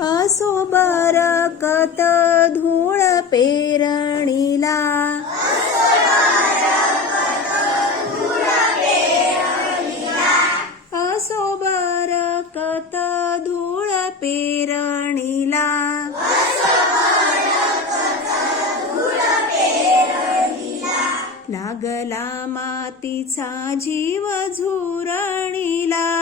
असो बरकत धूळ पेरणीला. असो बरकत धूळ पेरणीला. लागला मातीचा जीव झुरणीला.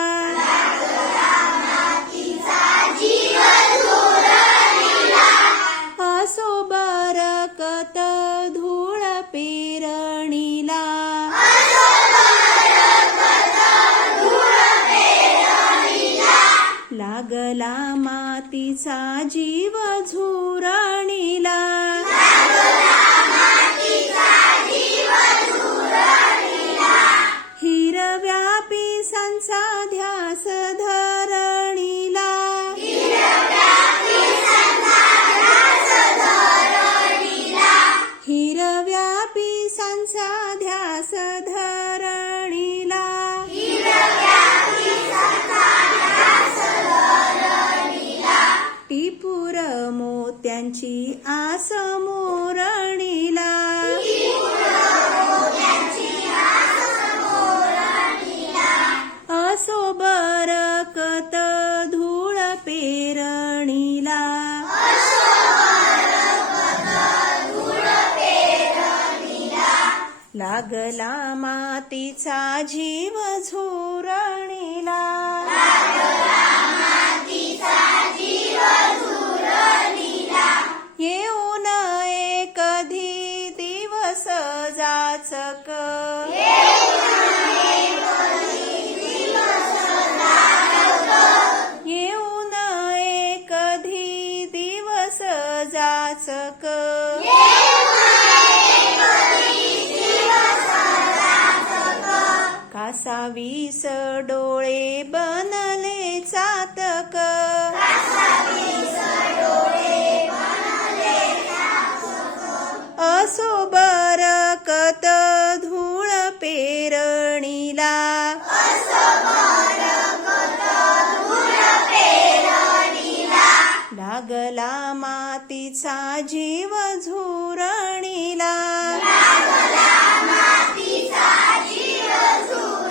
लागला मातीचा जीव झुरणीला लागला मातीचा जीव झुरणीला येऊन वीस डोळे बनले चातक असो बरकत धूळ पेरणीला. लागला मातीचा जीव झुरणीला. कोरडे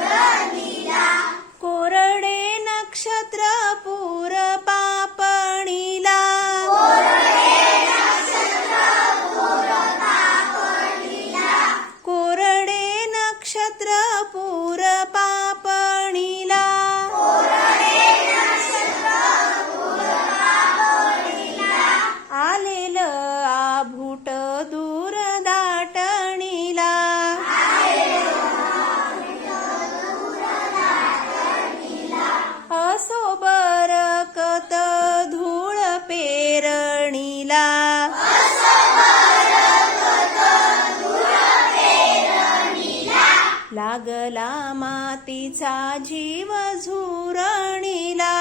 लागला मातीचा जीव झुरणीला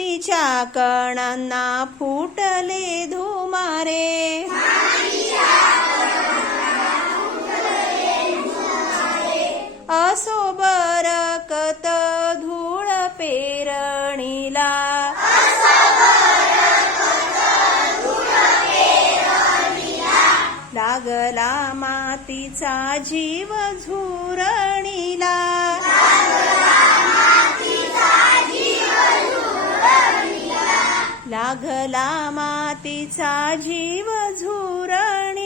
मातीच्या कणांना फुटले धुमारे. असो बरकत धूळ पेरणीला. लागला मातीचा जीव झुरणीला. लागला मातीचा जीव झुरणी.